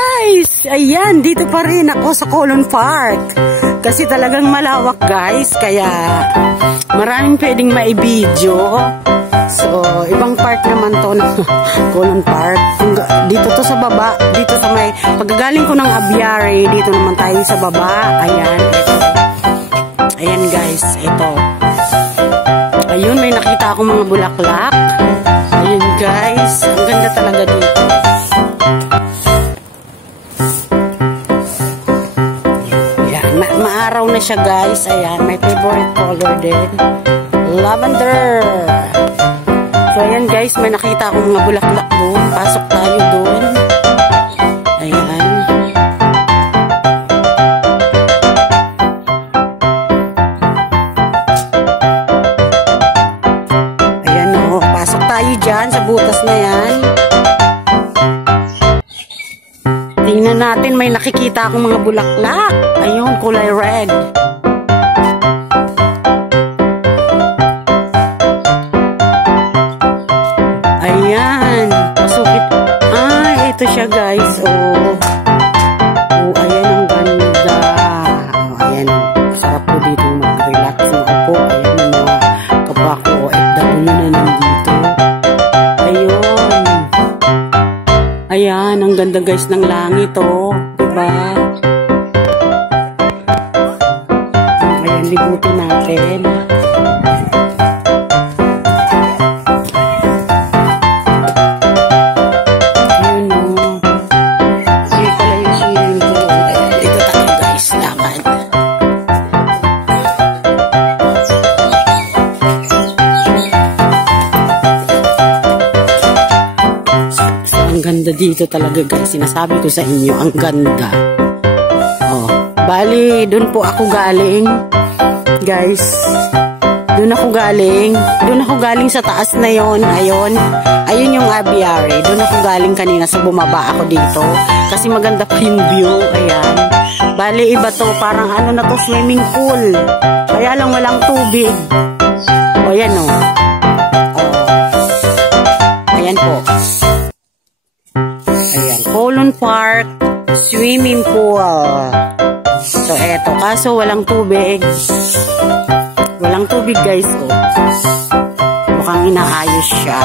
guys! Ayan, dito pa rin ako sa Colon Park. Kasi talagang malawak guys, kaya maraming pwedeng maibidyo. So, ibang park naman to na Colon Park. Dito to sa baba, dito sa may, pagkagaling ko ng Aviary, dito naman tayo sa baba. Ayan, ito. Ayan guys, ito. Ayun, may nakita akong mga bulaklak. Ayun guys, ang ganda talaga dito. Ayan, maaraw na siya guys. Ayan, my favorite color din. Lavender. So ayan guys, may nakita akong mga bulaklak doon. Pasok tayo doon. Ayan. Ayan o, pasok tayo dyan sa butas na yan. Tingnan natin, may nakikita akong mga bulaklak. Ayun, kulay red. Ito siya guys, oh, ayan ang ganda. Ayan, sarap po dito mag-relax na po. Ayan ang mga kapwa ko, OFW na nandito. Ayun. Ayan, ang ganda guys ng langit, oh, diba? Ayan, libutin natin. Ang ganda dito talaga guys, sinasabi ko sa inyo, ang ganda. Oh, bali, dun po ako galing guys. Dun ako galing sa taas na yon. Ayun yung Aviary. Dun ako galing kanina, sa bumaba ako dito kasi maganda pa yung view. Ayan, bali iba to, parang ano na to, swimming pool, kaya lang walang tubig. O yan o. Ayan po. Ayan, Colon Park swimming pool. So eto, kaso walang tubig. Walang tubig guys, oh. Mukhang inaayos siya.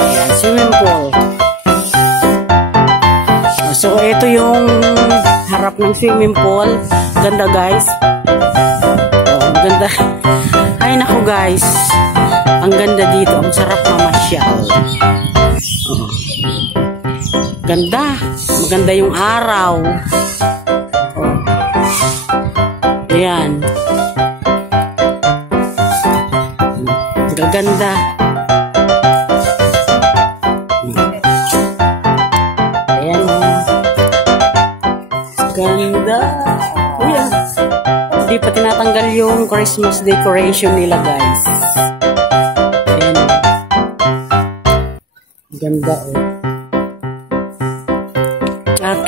Ayan, swimming pool. So eto yung harap ng swimming pool. Ganda guys. Oh, ganda. Ay naku guys, ang ganda dito. Ang sarap mamasyal. Oh. Ganda. Maganda yung araw. Oh. Ayan. Gaganda. Ayan o. Ganda. Ayan. Hindi pa tinatanggal yung Christmas decoration nila guys. Ayan o. Ganda o.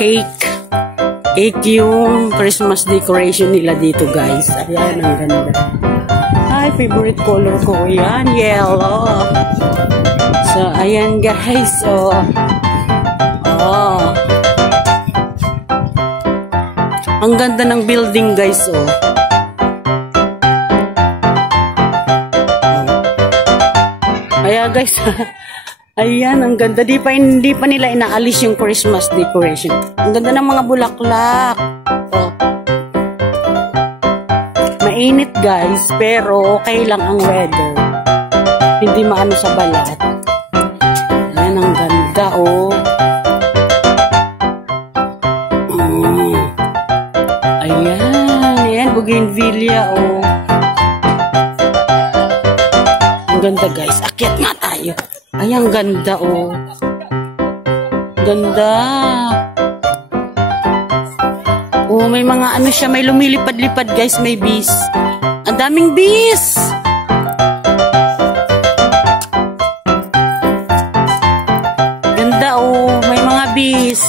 Cake yung Christmas decoration nila dito guys. Ayan, ang ganda. Ay, favorite color ko yan, yellow. So ayan guys, oh. Ang ganda ng building guys, oh. Ayan guys. Ayan, ang ganda. Hindi pa nila inaalis yung Christmas decoration. Ang ganda ng mga bulaklak. Oh. Mainit guys, pero okay lang ang weather. Hindi maano sa balat. Ayan, ang ganda, oh. Ayan, bougainvillea, oh. Ang ganda guys. Akyat nga tayo. Ay, ang ganda, oh. Ganda. Oh, may mga ano siya, may lumilipad-lipad, guys, may bees. Ang daming bees. Ganda, oh. May mga bees.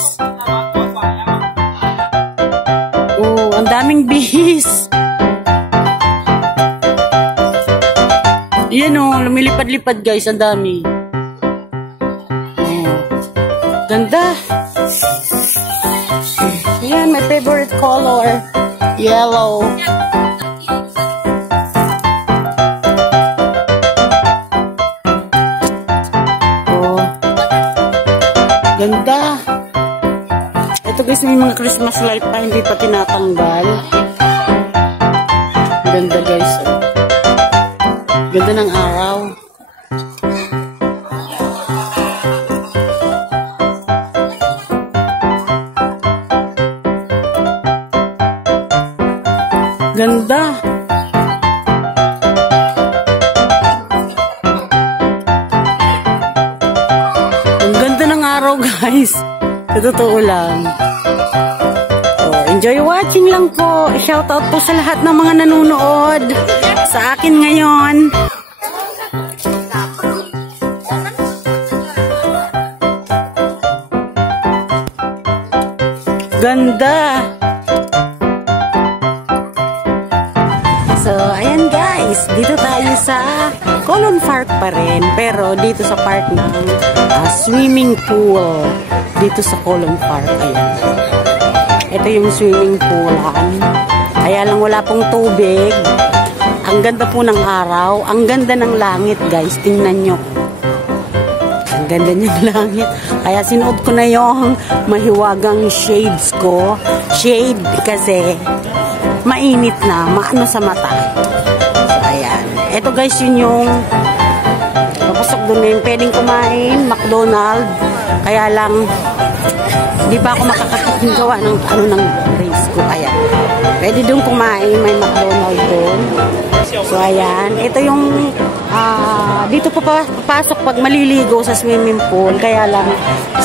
Oh, ang daming bees. Yan, oh. Lumilipad-lipad, guys. Ang dami. Ganda. my favorite color. Yellow. Oh. Ganda. Ito guys, may mga Christmas light pa, hindi pa tinatanggal. Ganda guys. Oh. Ganda ng araw. Ganda. Ang ganda ng araw guys. Sa totoo lang. Oh, enjoy watching lang po. Shoutout po sa lahat ng mga nanonood sa akin ngayon. Ganda. So, ayan guys, dito tayo sa Colon Park pa rin, pero dito sa part ng swimming pool. Dito sa Colon Park, ayan. Ito yung swimming poolan. Kaya lang wala pong tubig. Ang ganda po ng araw. Ang ganda ng langit guys, tingnan nyo. Ang ganda ng langit. Kaya sinuot ko na yung mahiwagang shades ko. Shade kasi mainit na, maano sa mata. So, ayan. Ito guys, yun yung papasok doon na yung pwedeng kumain, McDonald's. Kaya lang, hindi pa ako makakagawa ng ano ng race ko. Kaya, pwede doon kumain, may McDonald's doon. So, ayan. Ito yung, dito papasok pag maliligo sa swimming pool. Kaya lang,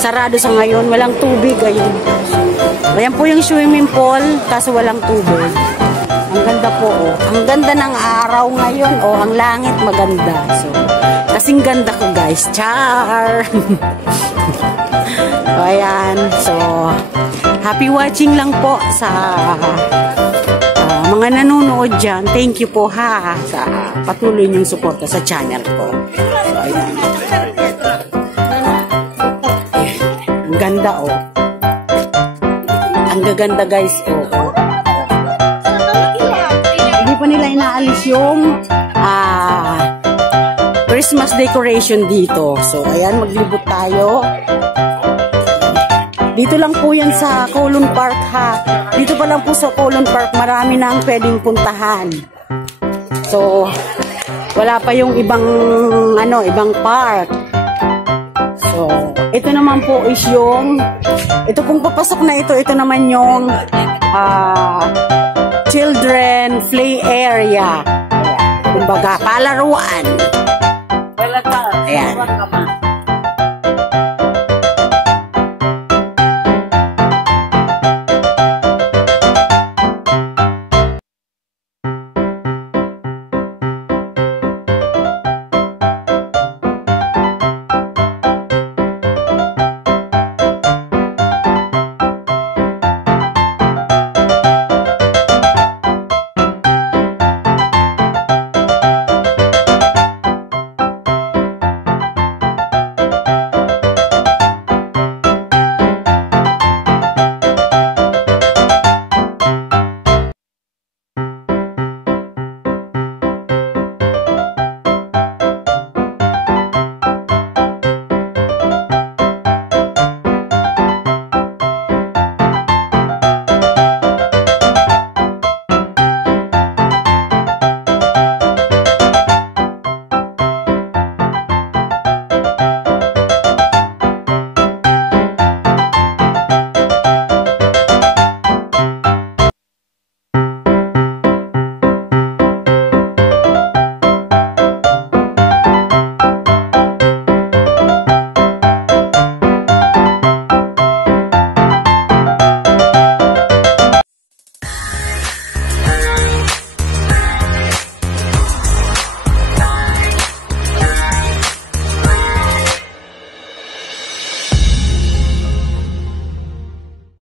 sarado sa ngayon, walang tubig. Ayun. Ayan po yung swimming pool, kaso walang tubig. Ang ganda po, oh. Ang ganda ng araw ngayon, oh. Ang langit maganda. So, kasing ganda ko, guys. Char! So, ayan. So, happy watching lang po sa mga nanonood dyan. Thank you po, ha, sa patuloy niyong suporta sa channel ko. So, ayan. Ang ganda, oh. Ang gaganda guys po. Oh. Hindi pa nila inaalis yung Christmas decoration dito. So, ayan, maglibot tayo. Dito lang po yan sa Colon Park, ha. Dito pa lang po sa Colon Park, marami na ang pwedeng puntahan. So, wala pa yung ibang, ibang park. So, ito naman po is yung, ito pong papasok na ito naman yung children play area. Ayan. Kumbaga, palaruan. Ayan.